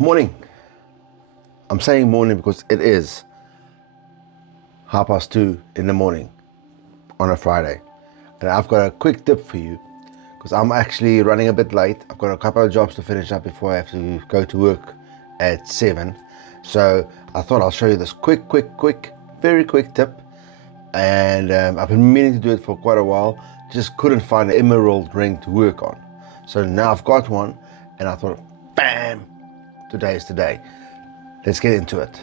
Morning. I'm saying morning because it is 2:30 in the morning on a Friday. And I've got a quick tip for you because I'm actually running a bit late. I've got a couple of jobs to finish up before I have to go to work at 7. So I thought I'll show you this very quick tip. And I've been meaning to do it for quite a while. Just couldn't find an emerald ring to work on. So now I've got one and I thought, bam, today is the day. Let's get into it.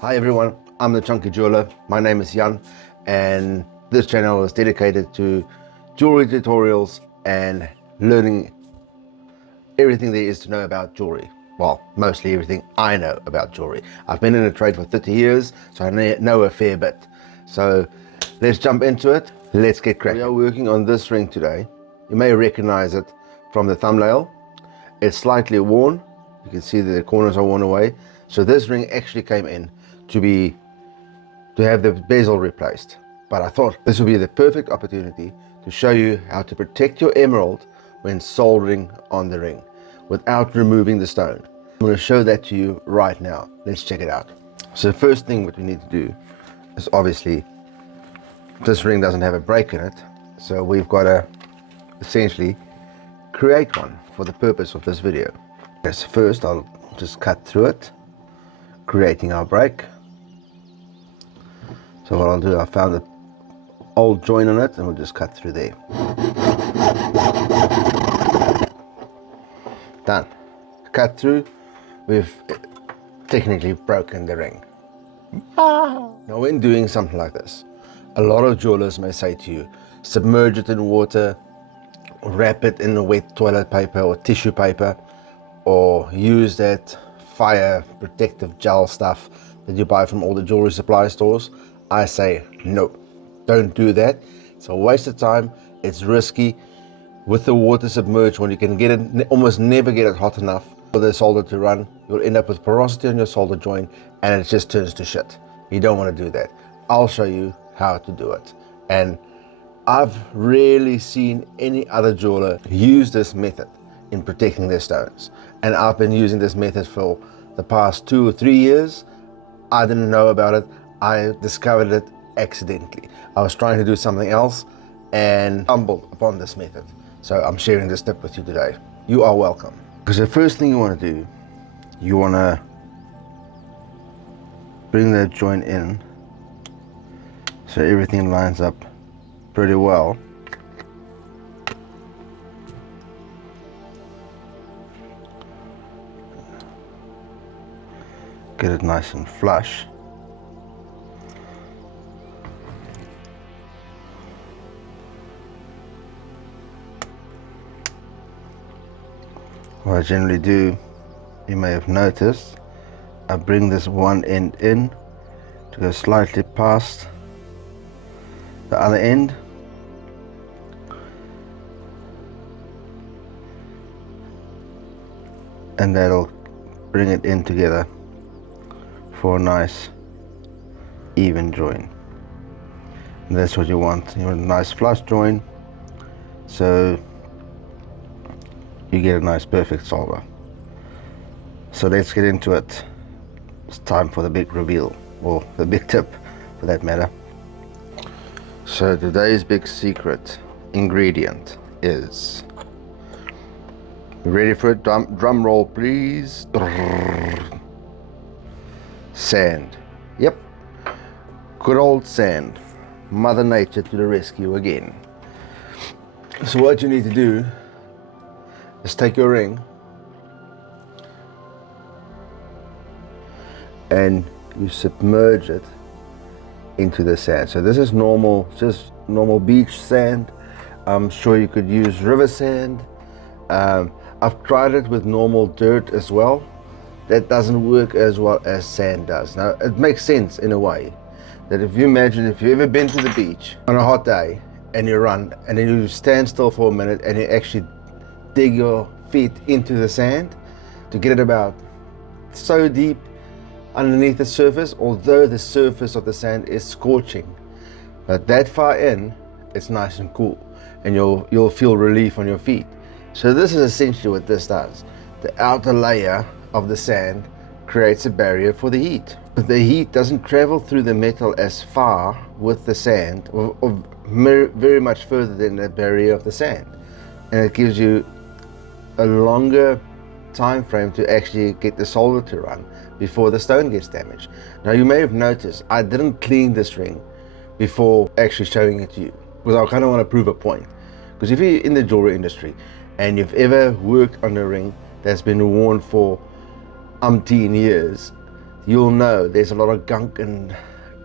Hi everyone, I'm the Chunky Jeweler. My name is Jan and this channel is dedicated to jewelry tutorials and learning everything there is to know about jewelry. Well, mostly everything I know about jewelry. I've been in the trade for 30 years, so I know a fair bit. So let's jump into it. Let's get cracking. We are working on this ring today. You may recognize it from the thumbnail. It's slightly worn. You can see that the corners are worn away. So this ring actually came in to have the bezel replaced. But I thought this would be the perfect opportunity to show you how to protect your emerald when soldering on the ring without removing the stone. I'm going to show that to you right now. Let's check it out. So the first thing what we need to do is obviously this ring doesn't have a break in it. So we've got to essentially create one for the purpose of this video. So first I'll just cut through it, creating our break. So what I'll do, I found the old joint on it and we'll just cut through there. Done. Cut through, we've technically broken the ring. Now when doing something like this, a lot of jewelers may say to you, submerge it in water, wrap it in a wet toilet paper or tissue paper, or use that fire protective gel stuff that you buy from all the jewelry supply stores. I say no, don't do that. It's a waste of time, it's risky. With the water submerged, when you can get it, almost never get it hot enough for the solder to run, you'll end up with porosity on your solder joint and it just turns to shit. You don't want to do that. I'll show you how to do it. And I've rarely seen any other jeweler use this method in protecting their stones. And I've been using this method for the past 2 or 3 years. I didn't know about it. I discovered it accidentally. I was trying to do something else and stumbled upon this method. So I'm sharing this tip with you today. You are welcome. Because the first thing you want to do, you want to bring that joint in so everything lines up pretty well. Get it nice and flush. What I generally do, you may have noticed, I bring this one end in to go slightly past the other end, and that'll bring it in together for a nice even join. And that's what you want. You want a nice flush join, so you get a nice perfect solder. So let's get into it. It's time for the big reveal, or the big tip for that matter. So today's big secret ingredient is, you ready for it? Drum roll please. Sand. Yep, good old sand. Mother Nature to the rescue again. So what you need to do is take your ring and you submerge it into the sand. So this is normal, just normal beach sand. I'm sure you could use river sand. I've tried it with normal dirt as well. That doesn't work as well as sand does. Now it makes sense in a way that if you imagine, if you've ever been to the beach on a hot day and you run and then you stand still for a minute and you actually dig your feet into the sand to get it about so deep underneath the surface, although the surface of the sand is scorching, but that far in it's nice and cool and you'll feel relief on your feet. So this is essentially what this does. the outer layer of the sand creates a barrier for the heat. The heat doesn't travel through the metal as far with the sand, or very much further than the barrier of the sand, and it gives you a longer time frame to actually get the solder to run before the stone gets damaged. Now, you may have noticed I didn't clean this ring before actually showing it to you, because I kind of want to prove a point. Because if you're in the jewelry industry and you've ever worked on a ring that's been worn for umpteen years, you'll know there's a lot of gunk and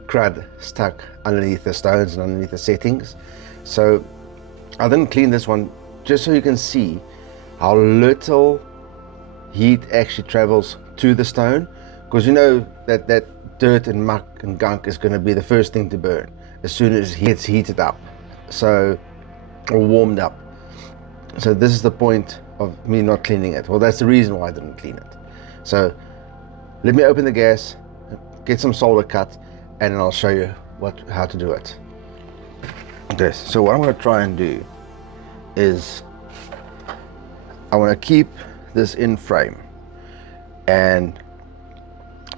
crud stuck underneath the stones and underneath the settings. So I didn't clean this one just so you can see how little heat actually travels to the stone, because you know that dirt and muck and gunk is going to be the first thing to burn as soon as it gets heated up, or warmed up. So this is the point of me not cleaning it. Well, that's the reason why I didn't clean it. So let me open the gas, get some solder cut, and then I'll show you how to do it. Okay, so what I'm going to try and do is I want to keep this in frame and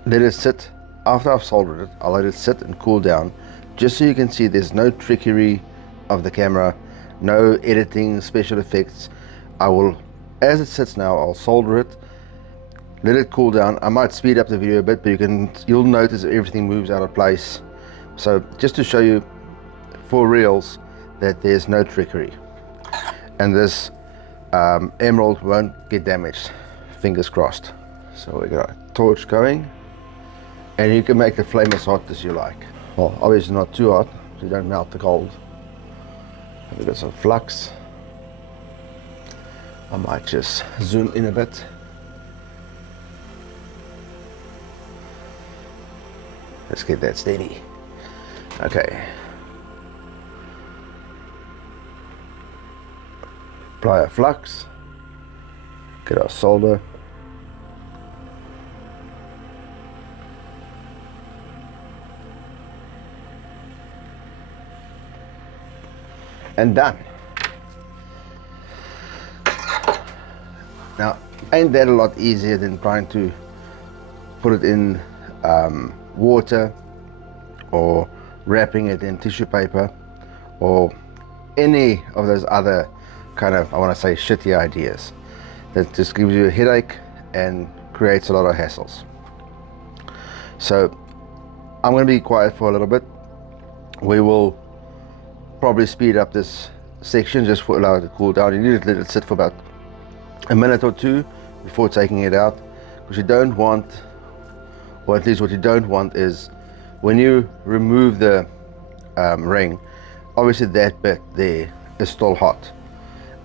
let it sit. After I've soldered it, I'll let it sit and cool down, just so you can see there's no trickery of the camera, no editing, special effects. I will, as it sits now, I'll solder it, let it cool down. I might speed up the video a bit, but you'll notice everything moves out of place. So just to show you for reals that there's no trickery, and this emerald won't get damaged, fingers crossed. So we got a torch going, and you can make the flame as hot as you like. Well, obviously not too hot so you don't melt the gold. We've got some flux. I might just zoom in a bit. Let's get that steady. Okay. Apply a flux. Get our solder. And done. Now, ain't that a lot easier than trying to put it in water, or wrapping it in tissue paper, or any of those other kind of, I want to say, shitty ideas that just gives you a headache and creates a lot of hassles. So I'm going to be quiet for a little bit. We will probably speed up this section just for allow it to cool down. You need to let it sit for about a minute or two before taking it out, because you don't want, or at least what you don't want, is when you remove the ring, obviously that bit there is still hot,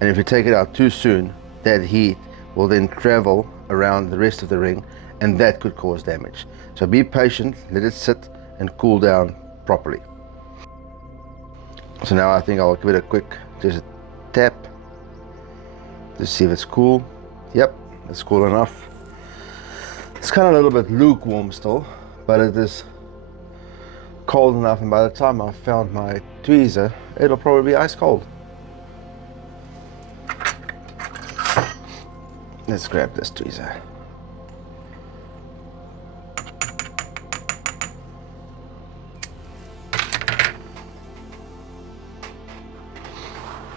and if you take it out too soon, that heat will then travel around the rest of the ring, and that could cause damage. So be patient, let it sit and cool down properly. So now I think I'll give it a quick just a tap to see if it's cool. Yep, it's cool enough. It's kind of a little bit lukewarm still, but it is cold enough, and by the time I found my tweezer, it'll probably be ice cold. Let's grab this tweezer.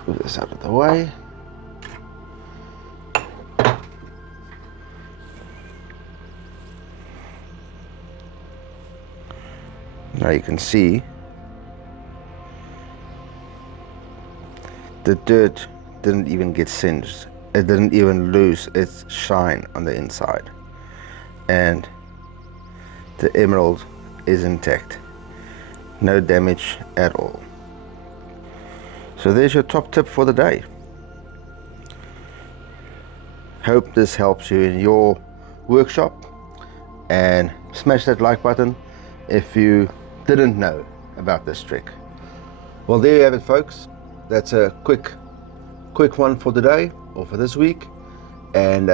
Move this out of the way. Now you can see the dirt didn't even get singed. It didn't even lose its shine on the inside. And the emerald is intact. No damage at all. So there's your top tip for the day. Hope this helps you in your workshop, and smash that like button if you didn't know about this trick. Well, there you have it, folks. That's a quick one for today, or for this week. And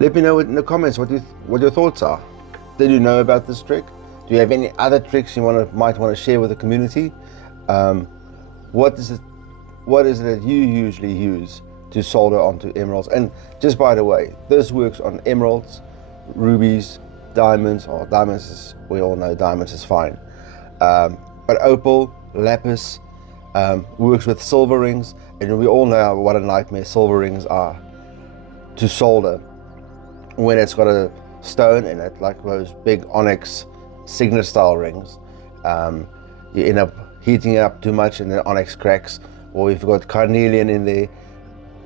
let me know in the comments what your thoughts are. Did you know about this trick? Do you have any other tricks you might want to share with the community? What is it that you usually use to solder onto emeralds. And just by the way, this works on emeralds, rubies, diamonds, or diamonds is, we all know diamonds is fine. But opal, lapis, works with silver rings, and we all know what a nightmare silver rings are to solder when it's got a stone in it, like those big onyx signet style rings. You end up heating it up too much and the onyx cracks, or if you've got carnelian in there.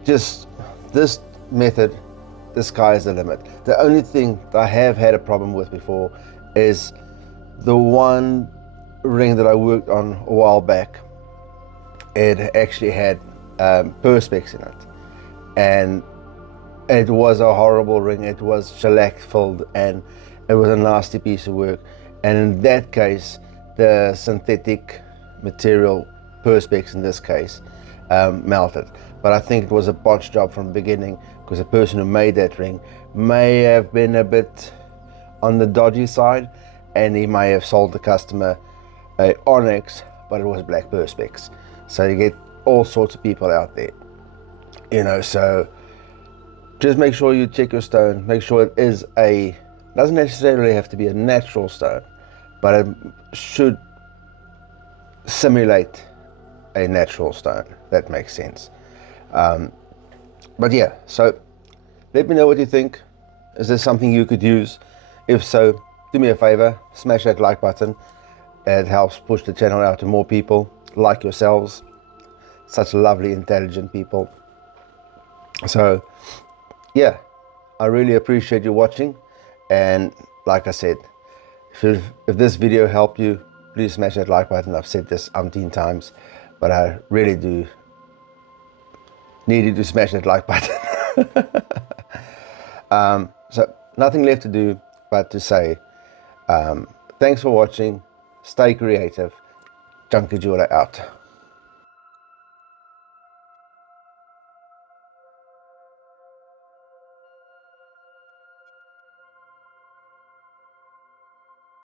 Just this method, the sky is the limit. The only thing that I have had a problem with before is the one ring that I worked on a while back. It actually had perspex in it, and it was a horrible ring. It was shellac filled, and it was a nasty piece of work. And in that case, the synthetic material, perspex in this case, melted. But I think it was a botched job from the beginning, because the person who made that ring may have been a bit on the dodgy side, and he may have sold the customer a onyx, but it was black perspex. So you get all sorts of people out there, you know. So just make sure you check your stone, make sure it is doesn't necessarily have to be a natural stone, but it should simulate a natural stone. That makes sense. But yeah, so let me know what you think. Is this something you could use? If so, do me a favor, smash that like button. It helps push the channel out to more people like yourselves, such lovely, intelligent people. So yeah, I really appreciate you watching, and like I said, if this video helped you, please smash that like button. I've said this umpteen times, but I really do need you to smash that like button. So nothing left to do but to say thanks for watching, stay creative, Junkie Jeweler out.